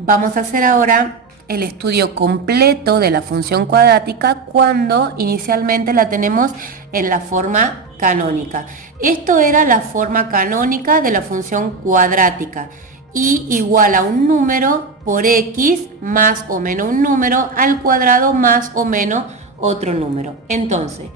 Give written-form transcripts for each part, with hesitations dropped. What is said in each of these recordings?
Vamos a hacer ahora el estudio completo de la función cuadrática cuando inicialmente la tenemos en la forma canónica. Esto era la forma canónica de la función cuadrática. Y igual a un número por x más o menos un número al cuadrado más o menos otro número. Entonces,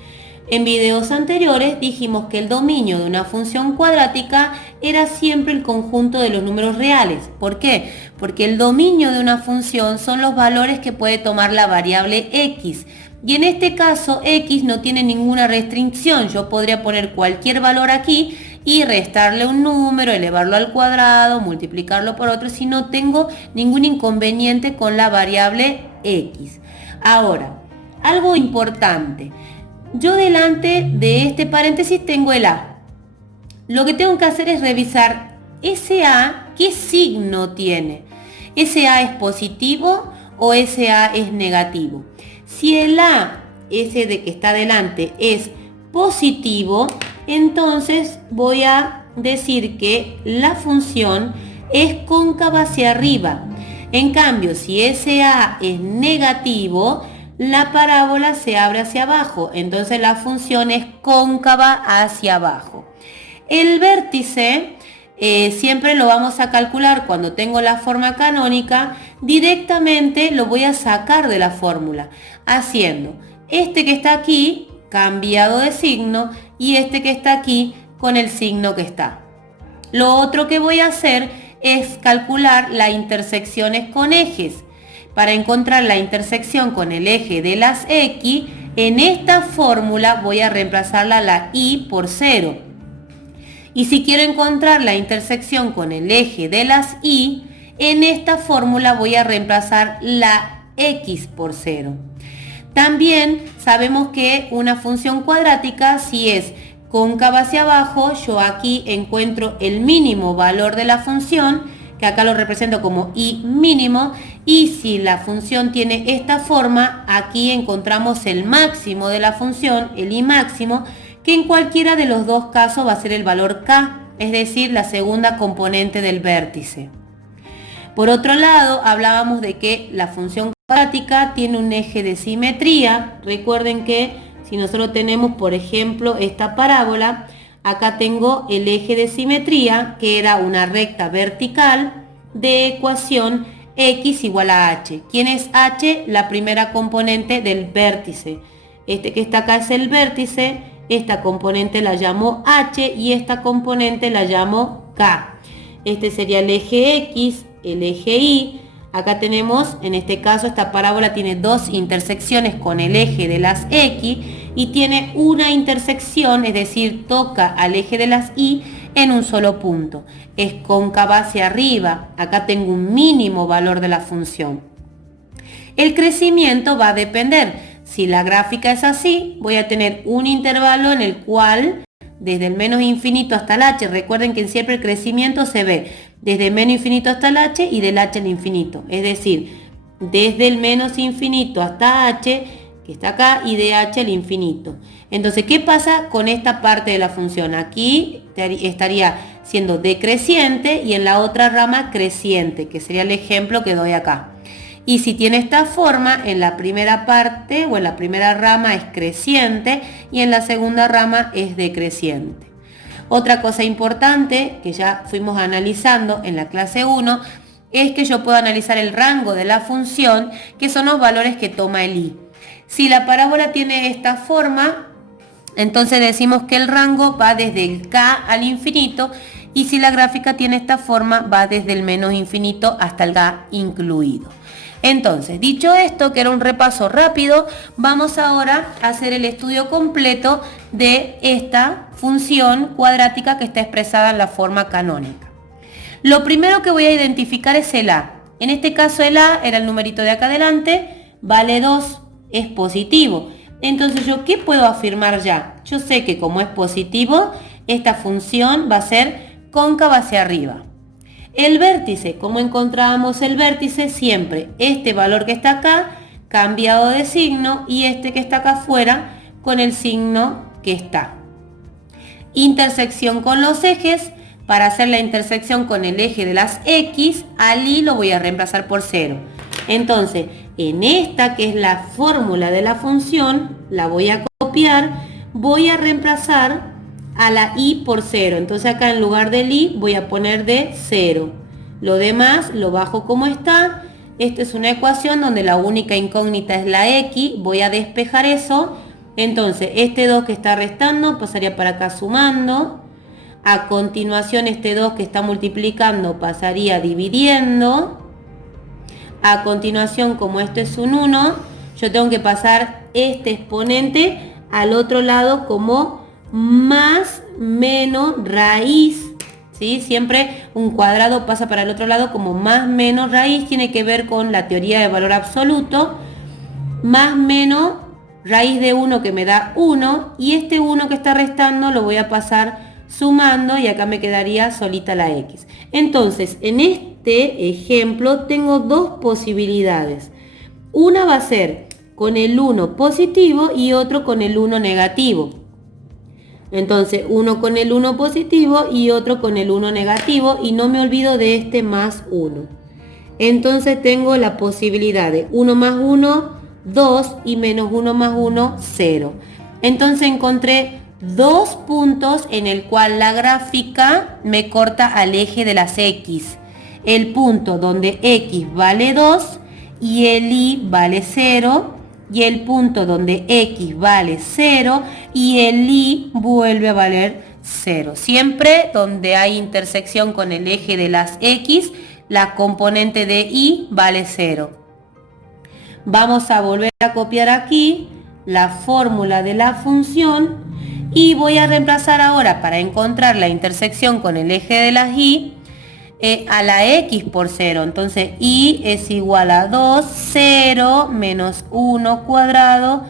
en videos anteriores dijimos que el dominio de una función cuadrática era siempre el conjunto de los números reales. ¿Por qué? Porque el dominio de una función son los valores que puede tomar la variable x. Y en este caso x no tiene ninguna restricción. Yo podría poner cualquier valor aquí y restarle un número, elevarlo al cuadrado, multiplicarlo por otro, si no tengo ningún inconveniente con la variable x. Ahora, algo importante. Yo delante de este paréntesis tengo el a. Lo que tengo que hacer es revisar ese a, ¿qué signo tiene? ¿Ese a es positivo o ese a es negativo? Si el a, ese de que está delante, es positivo, entonces voy a decir que la función es cóncava hacia arriba. En cambio, si ese a es negativo, la parábola se abre hacia abajo, entonces la función es cóncava hacia abajo. El vértice siempre lo vamos a calcular cuando tengo la forma canónica, directamente lo voy a sacar de la fórmula, haciendo este que está aquí cambiado de signo y este que está aquí con el signo que está. Lo otro que voy a hacer es calcular las intersecciones con ejes. Para encontrar la intersección con el eje de las x, en esta fórmula voy a reemplazarla la y por 0. Y si quiero encontrar la intersección con el eje de las y, en esta fórmula voy a reemplazar la x por 0. También sabemos que una función cuadrática, si es cóncava hacia abajo, yo aquí encuentro el mínimo valor de la función, que acá lo represento como y mínimo, y si la función tiene esta forma, aquí encontramos el máximo de la función, el y máximo, que en cualquiera de los dos casos va a ser el valor k, es decir, la segunda componente del vértice. Por otro lado, hablábamos de que la función cuadrática tiene un eje de simetría. Recuerden que si nosotros tenemos, por ejemplo, esta parábola, acá tengo el eje de simetría, que era una recta vertical de ecuación x igual a h. ¿Quién es h? La primera componente del vértice. Este que está acá es el vértice, esta componente la llamo h y esta componente la llamo k. Este sería el eje x, el eje y. Acá tenemos, en este caso, esta parábola tiene dos intersecciones con el eje de las x y tiene una intersección, es decir, toca al eje de las y en un solo punto. Es cóncava hacia arriba. Acá tengo un mínimo valor de la función. El crecimiento va a depender. Si la gráfica es así, voy a tener un intervalo en el cual, desde el menos infinito hasta el h, recuerden que siempre el crecimiento se ve desde el menos infinito hasta el h y del h al infinito. Es decir, desde el menos infinito hasta h, que está acá, y de h al infinito. Entonces, ¿qué pasa con esta parte de la función? Aquí estaría siendo decreciente y en la otra rama creciente, que sería el ejemplo que doy acá. Y si tiene esta forma, en la primera parte o en la primera rama es creciente y en la segunda rama es decreciente. Otra cosa importante que ya fuimos analizando en la clase 1 es que yo puedo analizar el rango de la función, que son los valores que toma el y. Si la parábola tiene esta forma, entonces decimos que el rango va desde el k al infinito, y si la gráfica tiene esta forma, va desde el menos infinito hasta el k incluido. Entonces, dicho esto, que era un repaso rápido, vamos ahora a hacer el estudio completo de esta función cuadrática que está expresada en la forma canónica. Lo primero que voy a identificar es el a. En este caso el a era el numerito de acá adelante, vale 2, es positivo. Entonces, ¿yo qué puedo afirmar ya? Yo sé que como es positivo, esta función va a ser cóncava hacia arriba. El vértice, ¿cómo encontrábamos el vértice? Siempre este valor que está acá, cambiado de signo, y este que está acá afuera, con el signo que está. Intersección con los ejes, Para hacer la intersección con el eje de las X, al Y lo voy a reemplazar por 0. Entonces, en esta que es la fórmula de la función, la voy a copiar, voy a reemplazar a la Y por 0. Entonces acá en lugar del Y voy a poner de 0. Lo demás lo bajo como está. Esta es una ecuación donde la única incógnita es la X. Voy a despejar eso. Entonces, este 2 que está restando pasaría para acá sumando. A continuación, este 2 que está multiplicando pasaría dividiendo. A continuación, como esto es un 1, yo tengo que pasar este exponente al otro lado como más menos raíz. ¿Sí? Siempre un cuadrado pasa para el otro lado como más menos raíz. Tiene que ver con la teoría de valor absoluto. Más menos raíz de 1 que me da 1. Y este 1 que está restando lo voy a pasar sumando y acá me quedaría solita la X. Entonces, en este ejemplo tengo dos posibilidades. Una va a ser con el 1 positivo y otro con el 1 negativo. Entonces, uno con el 1 positivo y otro con el 1 negativo, y no me olvido de este más 1. Entonces tengo la posibilidad de 1 más 1, 2, y menos 1 más 1, 0. Entonces encontré dos puntos en el cual la gráfica me corta al eje de las X. El punto donde X vale 2 y el Y vale 0, y el punto donde X vale 0 y el Y vuelve a valer 0. Siempre donde hay intersección con el eje de las X, la componente de Y vale 0. Vamos a volver a copiar aquí la fórmula de la función y voy a reemplazar ahora, para encontrar la intersección con el eje de las Y, a la X por 0. Entonces Y es igual a 2, 0, menos 1 cuadrado,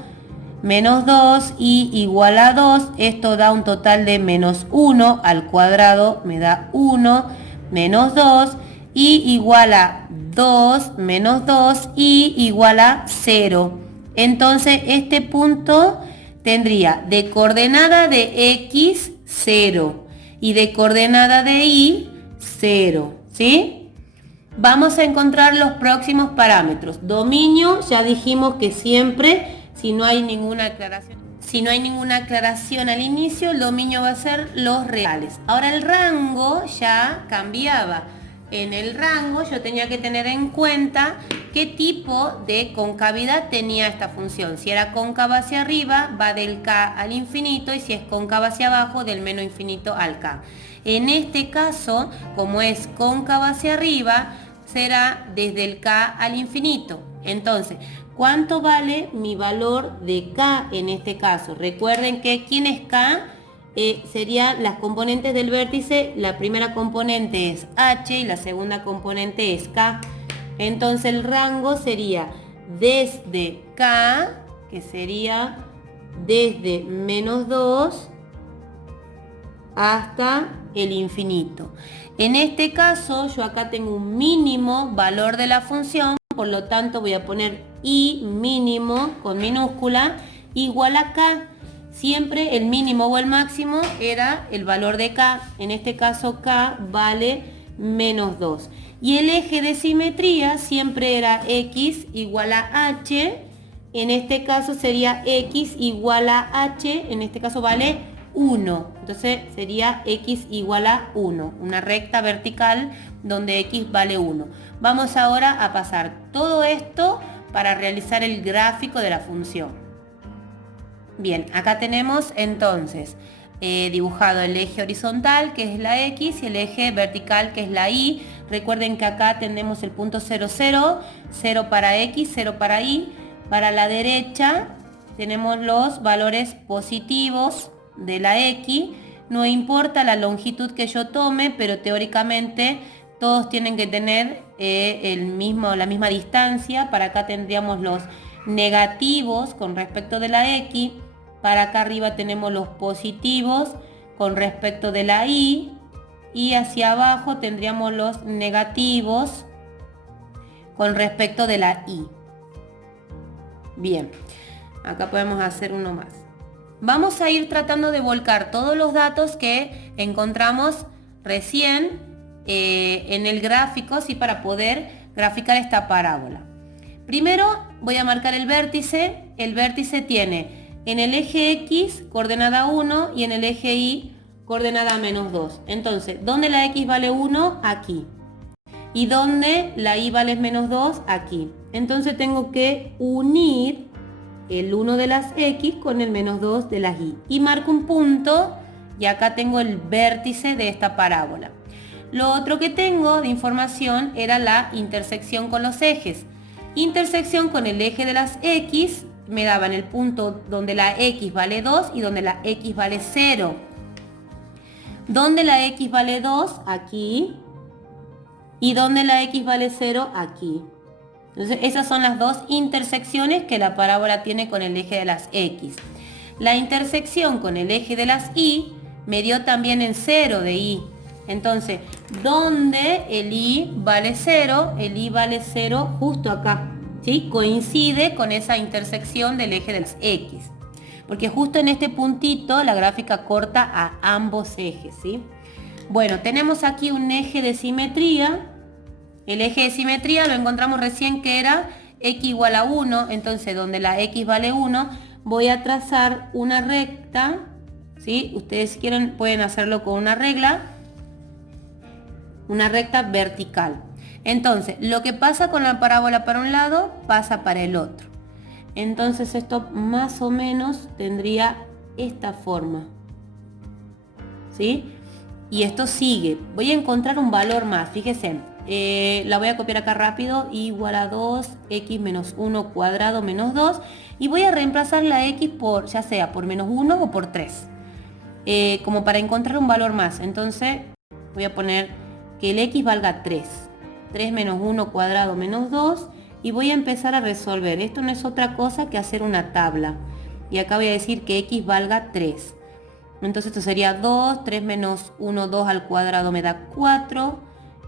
menos 2, y igual a 2. Esto da un total de menos 1 al cuadrado, me da 1, menos 2, y igual a 2 menos 2, y igual a 0. Entonces este punto tendría de coordenada de X 0 y de coordenada de Y 0, ¿sí? Vamos a encontrar los próximos parámetros. Dominio, ya dijimos que siempre, si no hay ninguna aclaración al inicio, el dominio va a ser los reales. Ahora el rango ya cambiaba. En el rango yo tenía que tener en cuenta qué tipo de concavidad tenía esta función. Si era cóncava hacia arriba, va del k al infinito, y si es cóncava hacia abajo, del menos infinito al k. En este caso, como es cóncava hacia arriba, será desde el k al infinito. Entonces, ¿cuánto vale mi valor de k en este caso? Recuerden que ¿quién es k? Serían las componentes del vértice. La primera componente es h y la segunda componente es k. Entonces el rango sería desde k, que sería desde menos 2 hasta el infinito. En este caso yo acá tengo un mínimo valor de la función, por lo tanto voy a poner I mínimo con minúscula igual a k. Siempre el mínimo o el máximo era el valor de k. En este caso k vale menos 2. Y el eje de simetría siempre era x igual a h. En este caso sería x igual a h. En este caso vale 1. Entonces sería x igual a 1. Una recta vertical donde x vale 1. Vamos ahora a pasar todo esto para realizar el gráfico de la función. Bien, acá tenemos entonces dibujado el eje horizontal, que es la X, y el eje vertical, que es la Y. Recuerden que acá tenemos el punto 0, 0, 0 para X, 0 para Y. Para la derecha tenemos los valores positivos de la X. No importa la longitud que yo tome, pero teóricamente todos tienen que tener la misma distancia. Para acá tendríamos los negativos con respecto de la X. Para acá arriba tenemos los positivos con respecto de la Y, y hacia abajo tendríamos los negativos con respecto de la Y. Bien, acá podemos hacer uno más. Vamos a ir tratando de volcar todos los datos que encontramos recién en el gráfico, ¿sí? Para poder graficar esta parábola. Primero voy a marcar el vértice. El vértice tiene en el eje X coordenada 1 y en el eje Y coordenada -2. Entonces, ¿dónde la X vale 1? Aquí. ¿Y dónde la Y vale -2? Aquí. Entonces tengo que unir el 1 de las X con el -2 de las Y. Y marco un punto y acá tengo el vértice de esta parábola. Lo otro que tengo de información era la intersección con los ejes. Intersección con el eje de las X me daban el punto donde la X vale 2 y donde la X vale 0. Donde la X vale 2, aquí. Y donde la X vale 0, aquí. Entonces esas son las dos intersecciones que la parábola tiene con el eje de las X. La intersección con el eje de las Y me dio también en 0 de Y. Entonces, donde el Y vale 0, el Y vale 0 justo acá, ¿sí? Coincide con esa intersección del eje de las X. Porque justo en este puntito la gráfica corta a ambos ejes, ¿sí? Bueno, tenemos aquí un eje de simetría. El eje de simetría lo encontramos recién que era X igual a 1. Entonces, donde la X vale 1, voy a trazar una recta, ¿sí? Ustedes si quieren pueden hacerlo con una regla. Una recta vertical. Entonces, lo que pasa con la parábola para un lado, pasa para el otro. Entonces esto más o menos tendría esta forma, ¿sí? Y esto sigue. Voy a encontrar un valor más, fíjense. La voy a copiar acá rápido, igual a 2x menos 1 cuadrado menos 2. Y voy a reemplazar la x por, ya sea por menos 1 o por 3. Como para encontrar un valor más. Entonces voy a poner que el x valga 3. 3 menos 1 cuadrado menos 2. Y voy a empezar a resolver. Esto no es otra cosa que hacer una tabla. Y acá voy a decir que x valga 3. Entonces esto sería 2. 3 menos 1, 2 al cuadrado me da 4.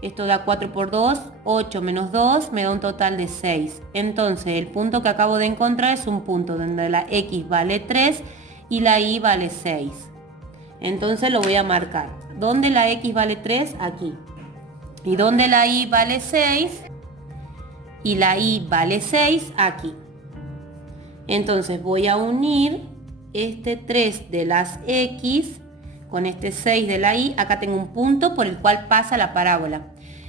Esto da 4 por 2, 8 menos 2 me da un total de 6. Entonces el punto que acabo de encontrar es un punto donde la x vale 3 y la y vale 6. Entonces lo voy a marcar. ¿Dónde la x vale 3? Aquí. ¿Y dónde la y vale 6? Y la y vale 6 aquí. Entonces voy a unir este 3 de las X con este 6 de la Y. Acá tengo un punto por el cual pasa la parábola.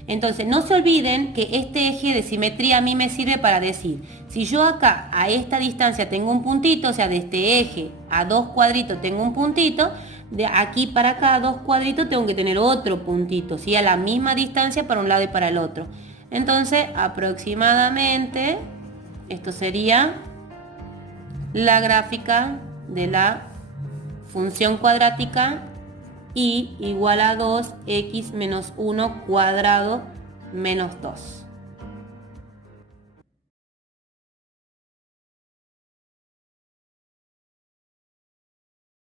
Entonces no se olviden que este eje de simetría a mí me sirve para decir, si yo acá a esta distancia tengo un puntito, o sea de este eje a 2 cuadritos tengo un puntito, de aquí para acá a 2 cuadritos tengo que tener otro puntito, ¿sí? A la misma distancia para un lado y para el otro. Entonces aproximadamente esto sería la gráfica de la función cuadrática y igual a 2x menos 1 cuadrado menos 2.